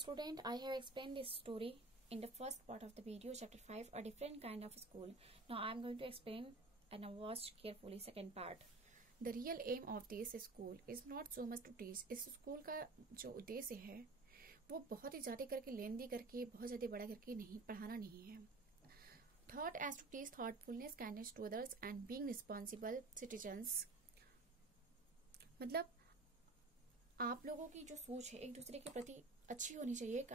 Student, I have explained this story in the first part of the video, chapter 5, a different kind of school. Now I am going to explain and now watch carefully second part. The real aim of this school is not so much to teach. इस school का जो उद्देश्य है वो बहुत ही ज्यादा करके लेंदी करके बहुत ज्यादा बड़ा करके नहीं पढ़ाना नहीं है. Thought as to teach thoughtfulness, kindness to others and being responsible citizens. मतलब आप लोगों की जो सोच है एक दूसरे के प्रति अच्छी होनी चाहिए,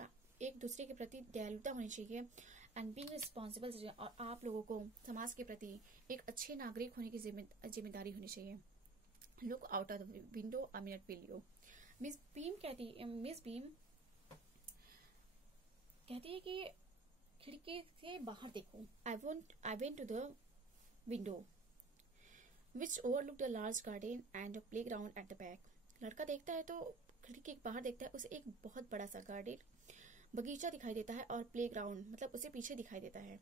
एक दूसरे के प्रति दयालुता होनी चाहिए एंड बीइंग रिस्पॉन्सिबल, और आप लोगों को समाज के प्रति एक अच्छे नागरिक होने की जिम्मेदारी होनी चाहिए. Look out of the window a minute will you. Miss Beam कहती है कि खिड़की से बाहर देखो. I went to the window which overlook the large garden and playground at the back. लड़का देखता है तो खिड़की के बाहर देखता है, उसे एक बहुत बड़ा सा गार्डन बगीचा दिखाई देता है और प्ले ग्राउंड मतलब उसे पीछे दिखाई देता है.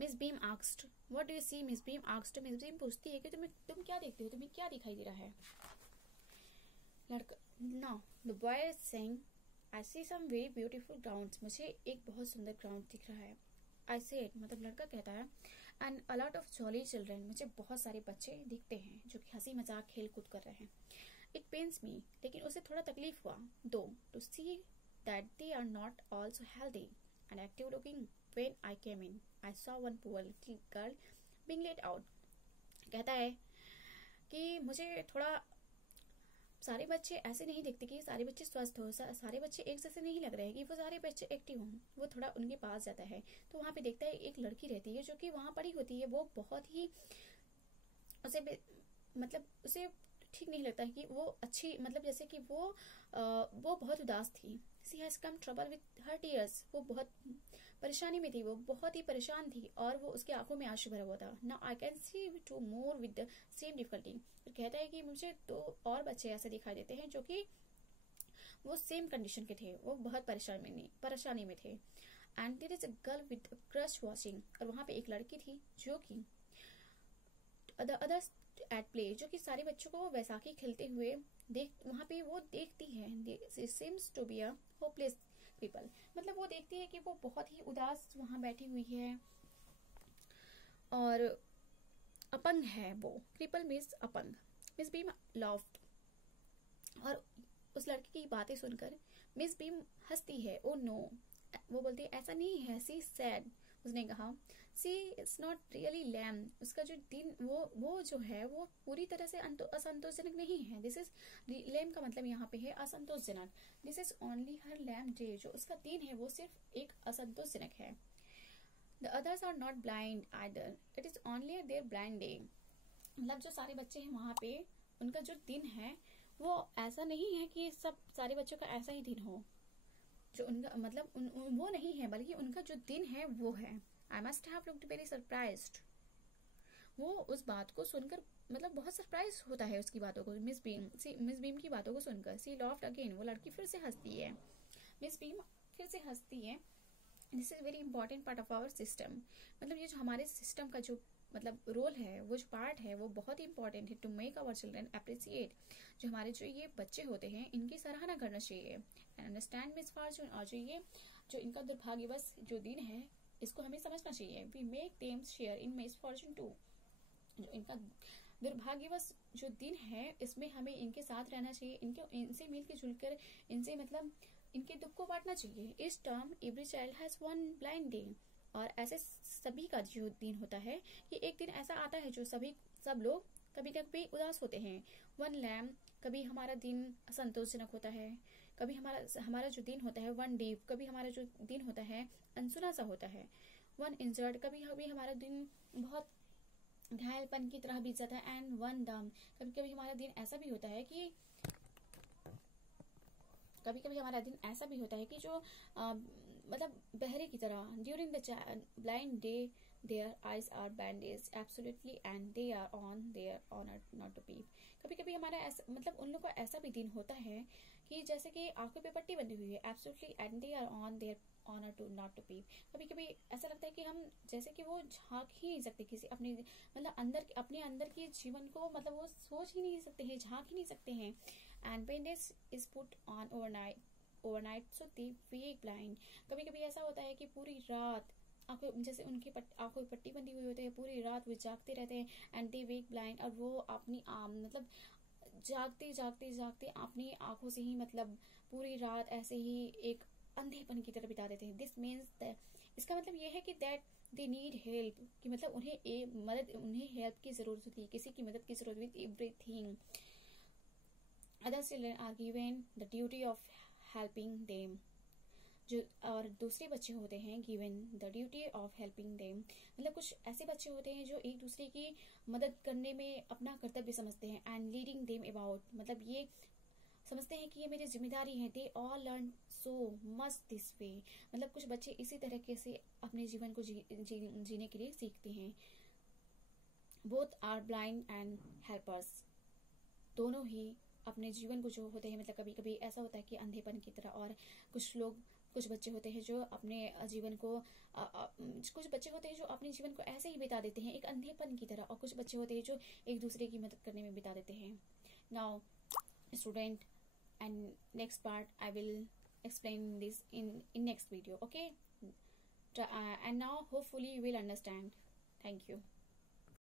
Miss Beam asked what do you see. Miss Beam asked, Miss Beam पूछती है कि तुम क्या देखते हो, तुम्हें क्या दिखाई दे रहा है. लड़का no the boy is saying I see some very beautiful grounds. मुझे एक बहुत सुंदर ग्राउंड दिख रहा है. आई सेड मतलब लड़का कहता है and a lot of jolly children. मुझे बहुत सारे बच्चे दिखते हैं जो कि हंसी मजाक खेल कूद कर रहे हैं. इट पेन्स मी, लेकिन उसे थोड़ा तकलीफ हुआ दो to see that they are not also healthy and active looking. When I came in I saw one poor little girl being let out. कहता है कि मुझे थोड़ा सारे बच्चे ऐसे नहीं दिखते कि सारे बच्चे स्वस्थ हो, सारे बच्चे एक जैसे नहीं लग रहे हैं कि वो सारे बच्चे एक्टिव हों. वो थोड़ा उनके पास जाता है तो वहां पे देखता है एक लड़की रहती है जो कि वहां पड़ी होती है. वो बहुत ही उसे ठीक नहीं लगता है कि वो अच्छी मतलब जैसे कि वो बहुत उदास थी. She has come trouble with her tears. वो बहुत परेशानी में थी, वो बहुत ही परेशान थी और वो उसकी आंखों में आंसू भरा हुआ था. Now I can see two more with the same difficulty. कहता है कि मुझे दो और बच्चे ऐसे दिखाई देते हैं जो कि वो सेम कंडीशन के थे, वो बहुत परेशानी में थे. And there is a girl with crush watching. और वहां पे एक लड़की थी जो कि द अदर्स एट प्ले, जो कि सारे बच्चों को वैसाखी खेलते हुए वहां पे वो देखती है. Seems to be a hopeless people. मतलब वो देखती है कि वो बहुत ही उदास वहां बैठी हुई है और अपंग है. वो क्रिपल मीन्स अपंग. Miss beam laughed. और उस लड़की की बातें सुनकर मिस बीम हंसती है. ओ नो, वो बोलती है ऐसा नहीं है. सी सैड, उसने कहा she it's not really lame. उसका जो दिन वो जो है वो पूरी तरह से असंतोषजनक नहीं है. दिस इज लैम का मतलब यहाँ पे है असंतोषजनक. This is only her lame day. जो उसका दिन है वो सिर्फ एक असंतोषजनक है. The others are not blind either, it is only their blind day. मतलब जो सारे बच्चे हैं वहां पे उनका जो दिन है वो ऐसा नहीं है कि सब सारे बच्चों का ऐसा ही दिन हो. जो उनका मतलब वो नहीं है, बल्कि उनका जो दिन है वो है. I must have looked very surprised. वो उस बात को सुनकर मतलब बहुत सरप्राइज होता है उसकी बातों को. मिस बीम की बातों को सुनकर. सी लॉफ्ड अगेन. वो लड़की फिर से हंसती है. मिस बीम फिर से हंसती है. This is very important part of our system. मतलब ये जो हमारे सिस्टम का जो मतलब रोल है, वो जो पार्ट है वो बहुत ही इंपॉर्टेंट है to make our children appreciate. जो हमारे जो ये बच्चे होते हैं इनकी सराहना करना चाहिए एंड अंडरस्टैंड मिसफॉर्चून. और जो इनका दुर्भाग्यवश जो दिन है इसको हमें समझना चाहिए. We make them share in misfortune too. जो इनका दुर्भाग्यवश जो दिन है इसमें हमें इनके साथ रहना चाहिए, इनसे मिलकर जुलकर इनसे मतलब इनके दुख को बांटना चाहिए. इस term every child has one blind day. और ऐसे सभी का जो दिन होता है कि एक दिन ऐसा आता है जो सब लोग कभी कभी उदास होते हैं. वन लैम, कभी हमारा दिन असंतोषजनक होता है. कभी हमारा जो दिन होता है वन डीप, कभी हमारा जो दिन होता है अनसुना सा होता है. वन इंजर्ड, कभी हमारा दिन बहुत घायलपन की तरह बीत जाता है. एंड वन डम, कभी कभी हमारा दिन ऐसा भी होता है कि जो मतलब बहरे की तरह. During the blind day their eyes are bandage absolutely and they are on their honour not to peep. कभी कभी हमारा ऐसा मतलब उन लोगों का ऐसा भी दिन होता है कि जैसे कि आंखों पे पट्टी बंधी हुई है absolutely and they are on their honour to not to peep. कभी कभी ऐसा लगता है कि हम जैसे कि वो झांक ही नहीं सकते किसी अपने मतलब अपने अंदर के जीवन को. मतलब वो सोच ही नहीं सकते हैं, झांक ही नहीं सकते हैं. And bandage is put on overnight overnight, so they wake blind. कभी कभी ऐसा होता है कि पूरी रात आंखों, जैसे उनकी आंखों में पट्टी बंधी हुई होती है, पूरी रात वो जागते रहते हैं, एंड दे वेक ब्लाइंड, और वो अपनी मतलब जागते जागते जागते अपनी आंखों से ही मतलब पूरी रात ऐसे ही एक अंधेपन की तरह बिता देते हैं. दिस मीन्स, इसका मतलब ये है कि दैट दे नीड हेल्प, कि मतलब उन्हें हेल्प की जरूरत होती है, किसी की मदद की जरूरत with everything. Other children are given the duty of helping them, जो और दूसरे बच्चे होते हैं given the duty of helping them, मतलब कुछ ऐसे बच्चे होते हैं जो एक दूसरे की मदद करने में अपना कर्तव्य समझते हैं. एंड लीडिंग देम अबाउट, मतलब ये समझते हैं कि ये मेरी जिम्मेदारी है. They all learn so much this way, मतलब कुछ बच्चे इसी तरीके से अपने जीवन को जीने के लिए सीखते हैं. Both are blind and helpers, दोनों ही अपने जीवन को जो होते हैं, मतलब कभी कभी ऐसा होता है कि अंधेपन की तरह, और कुछ बच्चे होते हैं जो अपने जीवन को कुछ बच्चे होते हैं जो अपने जीवन को ऐसे ही बिता देते हैं एक अंधेपन की तरह, और कुछ बच्चे होते हैं जो एक दूसरे की मदद करने में बिता देते हैं. Now student, and next part I will explain this in next video. Okay, and now hopefully you will understand. Thank you.